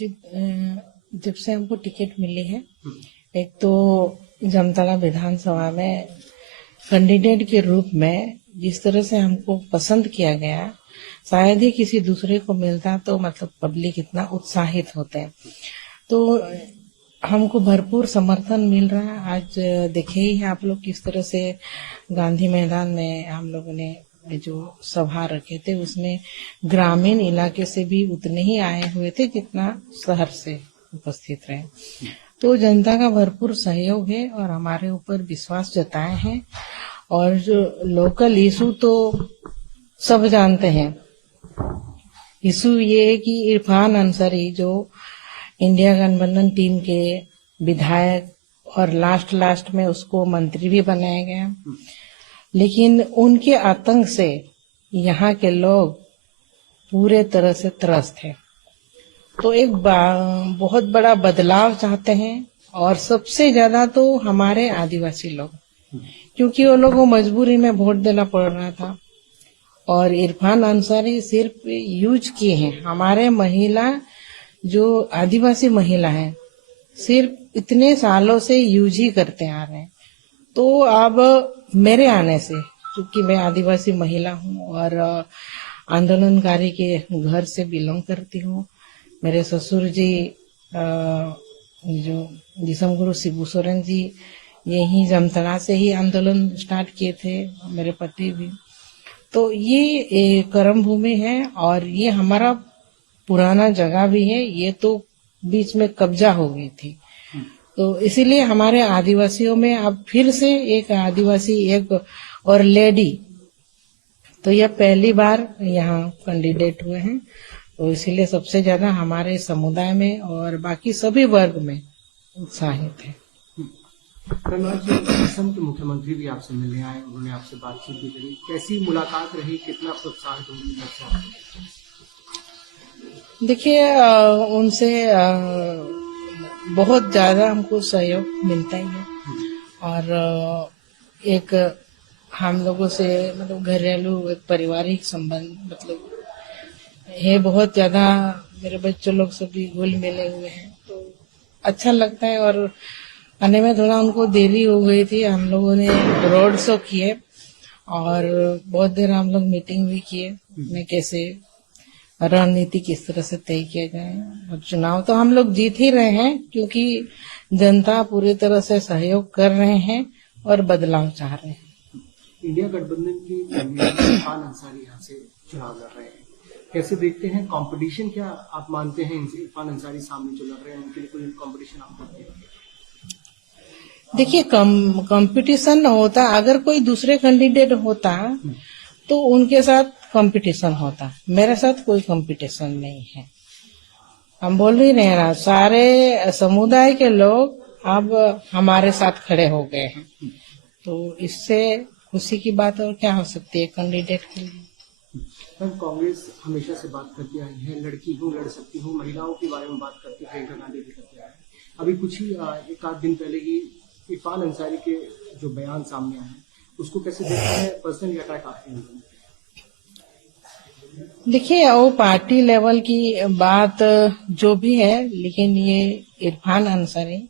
जब से हमको टिकट मिली है, एक तो जामताड़ा विधानसभा में कैंडिडेट के रूप में जिस तरह से हमको पसंद किया गया, शायद ही किसी दूसरे को मिलता तो मतलब पब्लिक इतना उत्साहित होते। तो हमको भरपूर समर्थन मिल रहा है। आज देखे ही है आप लोग किस तरह से गांधी मैदान में हम लोगों ने जो सभा रखे थे, उसमें ग्रामीण इलाके से भी उतने ही आए हुए थे जितना शहर से उपस्थित रहे। तो जनता का भरपूर सहयोग है और हमारे ऊपर विश्वास जताए हैं। और जो लोकल इशू तो सब जानते हैं। इशू ये है कि इरफान अंसारी जो इंडिया गठबंधन टीम के विधायक और लास्ट में उसको मंत्री भी बनाया गया, लेकिन उनके आतंक से यहाँ के लोग पूरे तरह से त्रस्त हैं। तो एक बहुत बड़ा बदलाव चाहते हैं और सबसे ज्यादा तो हमारे आदिवासी लोग, क्योंकि वो लोगों को मजबूरी में वोट देना पड़ रहा था। और इरफान अंसारी सिर्फ यूज किए हैं हमारे महिला जो आदिवासी महिला है, सिर्फ इतने सालों से यूज ही करते आ रहे हैं। तो अब मेरे आने से, क्योंकि मैं आदिवासी महिला हूँ और आंदोलनकारी के घर से बिलोंग करती हूँ, मेरे ससुर जी जो दिसम गुरु शिबू सोरेन जी यही जामताड़ा से ही आंदोलन स्टार्ट किए थे, मेरे पति भी। तो ये कर्म भूमि है और ये हमारा पुराना जगह भी है। ये तो बीच में कब्जा हो गई थी, तो इसीलिए हमारे आदिवासियों में अब फिर से एक आदिवासी एक और लेडी, तो यह पहली बार यहाँ कैंडिडेट हुए हैं। तो इसीलिए सबसे ज्यादा हमारे समुदाय में और बाकी सभी वर्ग में उत्साहित है। असम के मुख्यमंत्री भी आपसे मिलने आए, उन्होंने आपसे बातचीत भी करी। कैसी मुलाकात रही, कितना प्रोत्साहित उनकी तरफ से? देखिए, उनसे बहुत ज्यादा हमको सहयोग मिलता ही है। और एक हम लोगों से मतलब घरेलू एक पारिवारिक संबंध मतलब है बहुत ज्यादा। मेरे बच्चों लोग सभी घुल मिले हुए हैं, तो अच्छा लगता है। और आने में थोड़ा उनको देरी हो गई थी। हम लोगों ने रोड शो किए और बहुत देर हम लोग मीटिंग भी किए में कैसे रणनीति किस तरह से तय किया जाए। और चुनाव तो हम लोग जीत ही रहे हैं, क्योंकि जनता पूरी तरह से सहयोग कर रहे हैं और बदलाव चाह रहे हैं। इंडिया गठबंधन की इरफान अंसारी यहाँ से चुनाव लड़ रहे हैं, कैसे देखते हैं? कंपटीशन क्या आप मानते हैं इरफान अंसारी सामने जो लड़ रहे हैं उनके लिए कोई कंपटीशन आप मानते हैं? देखिए, कंपटीशन होता, अगर कोई दूसरे कैंडिडेट होता तो उनके साथ कंपटीशन होता। मेरे साथ कोई कंपटीशन नहीं है। हम बोल ही रहे ना, सारे समुदाय के लोग अब हमारे साथ खड़े हो गए हैं, तो इससे खुशी की बात और क्या हो सकती है कैंडिडेट के लिए। कांग्रेस हमेशा से बात करती आई है, लड़की हूँ लड़ सकती हूँ, महिलाओं के बारे में बात करती है, प्रियंका गांधी भी करती है। अभी कुछ ही एक आध दिन पहले ही इरफान अंसारी के जो बयान सामने आए हैं, उसको कैसे देखते हैं? पर्सनली अटैक आपके हैं? देखिए, वो पार्टी लेवल की बात जो भी है, लेकिन ये इरफान अंसारी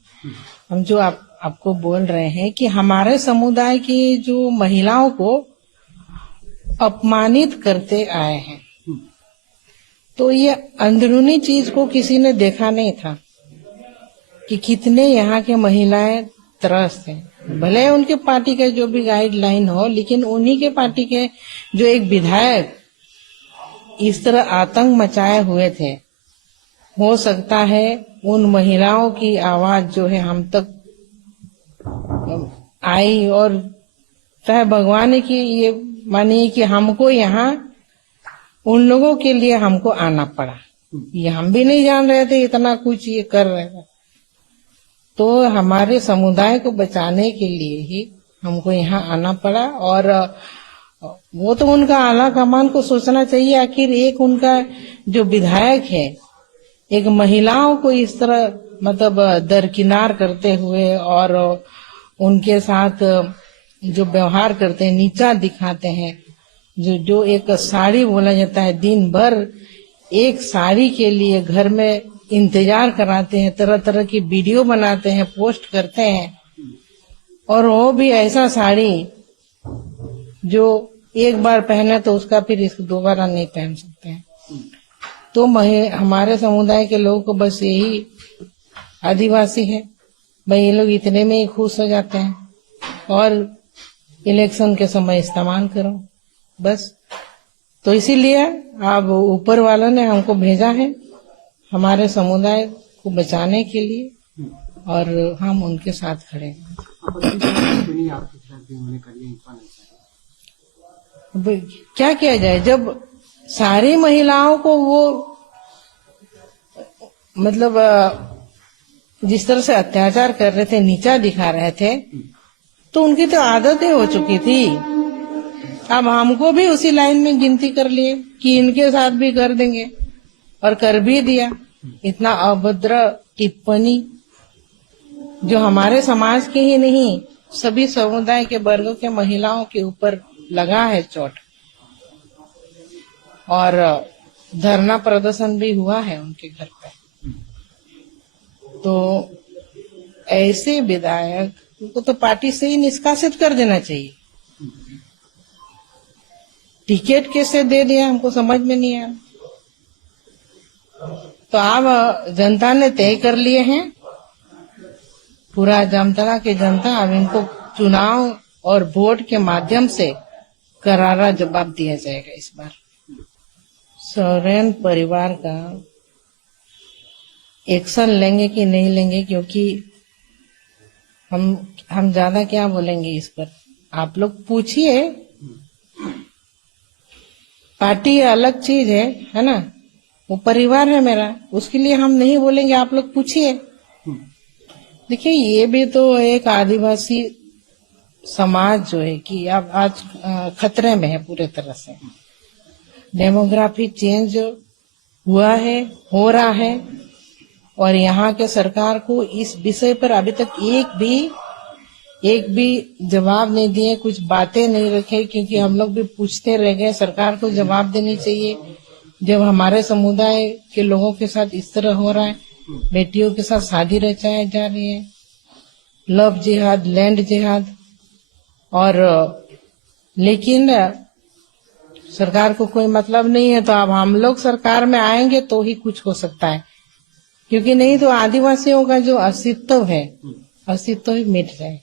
हम जो आपको बोल रहे हैं कि हमारे समुदाय की जो महिलाओं को अपमानित करते आए हैं, तो ये अंदरूनी चीज को किसी ने देखा नहीं था कि कितने यहाँ के महिलाएं त्रस्त हैं। भले उनके पार्टी का जो भी गाइडलाइन हो, लेकिन उन्हीं के पार्टी के जो एक विधायक इस तरह आतंक मचाए हुए थे, हो सकता है उन महिलाओं की आवाज जो है हम तक आई। और चाहे भगवान की ये मानिए कि हमको यहाँ उन लोगों के लिए हमको आना पड़ा। ये हम भी नहीं जान रहे थे इतना कुछ ये कर रहे थे। तो हमारे समुदाय को बचाने के लिए ही हमको यहाँ आना पड़ा। और वो तो उनका आला कमान को सोचना चाहिए, आखिर एक उनका जो विधायक है एक महिलाओं को इस तरह मतलब दरकिनार करते हुए और उनके साथ जो व्यवहार करते हैं, नीचा दिखाते हैं। जो एक साड़ी बोला जाता है, दिन भर एक साड़ी के लिए घर में इंतजार कराते हैं, तरह तरह की वीडियो बनाते हैं, पोस्ट करते हैं, और वो भी ऐसा साड़ी जो एक बार पहने तो उसका फिर इसको दोबारा नहीं पहन सकते हैं। तो हमारे समुदाय के लोगों को बस यही आदिवासी है भाई, ये लोग इतने में ही खुश हो जाते हैं और इलेक्शन के समय इस्तेमाल करो बस। तो इसीलिए अब ऊपर वालों ने हमको भेजा है हमारे समुदाय को बचाने के लिए, और हम उनके साथ खड़े हैं। क्या किया जाए जब सारी महिलाओं को वो मतलब जिस तरह से अत्याचार कर रहे थे, नीचा दिखा रहे थे, तो उनकी तो आदतें हो चुकी थी। अब हमको भी उसी लाइन में गिनती कर लिए कि इनके साथ भी कर देंगे, और कर भी दिया। इतना अभद्र टिप्पणी जो हमारे समाज के ही नहीं सभी समुदाय के वर्गों के महिलाओं के ऊपर लगा है चोट, और धरना प्रदर्शन भी हुआ है उनके घर पे। तो ऐसे विधायक को तो पार्टी से ही निष्कासित कर देना चाहिए। टिकट कैसे दे दिया हमको समझ में नहीं आया। तो अब जनता ने तय कर लिए हैं, पूरा जामताड़ा की जनता, अब इनको चुनाव और वोट के माध्यम से करारा जवाब दिया जाएगा इस बार। सोरेन परिवार का एक्शन लेंगे कि नहीं लेंगे, क्योंकि हम ज्यादा क्या बोलेंगे इस पर, आप लोग पूछिए। पार्टी अलग चीज है ना, वो परिवार है मेरा, उसके लिए हम नहीं बोलेंगे, आप लोग पूछिए। देखिए ये भी तो एक आदिवासी समाज जो है कि अब आज खतरे में है पूरे तरह से। डेमोग्राफी चेंज हुआ है, हो रहा है, और यहाँ के सरकार को इस विषय पर अभी तक एक भी जवाब नहीं दिए, कुछ बातें नहीं रखे, क्योंकि हम लोग भी पूछते रह गए। सरकार को जवाब देनी चाहिए जब हमारे समुदाय के लोगों के साथ इस तरह हो रहा है, बेटियों के साथ शादी रचाई जा रही है, लव जिहाद, लैंड जिहाद, और लेकिन सरकार को कोई मतलब नहीं है। तो अब हम लोग सरकार में आएंगे तो ही कुछ हो सकता है, क्योंकि नहीं तो आदिवासियों का जो अस्तित्व है, अस्तित्व ही मिट जाए।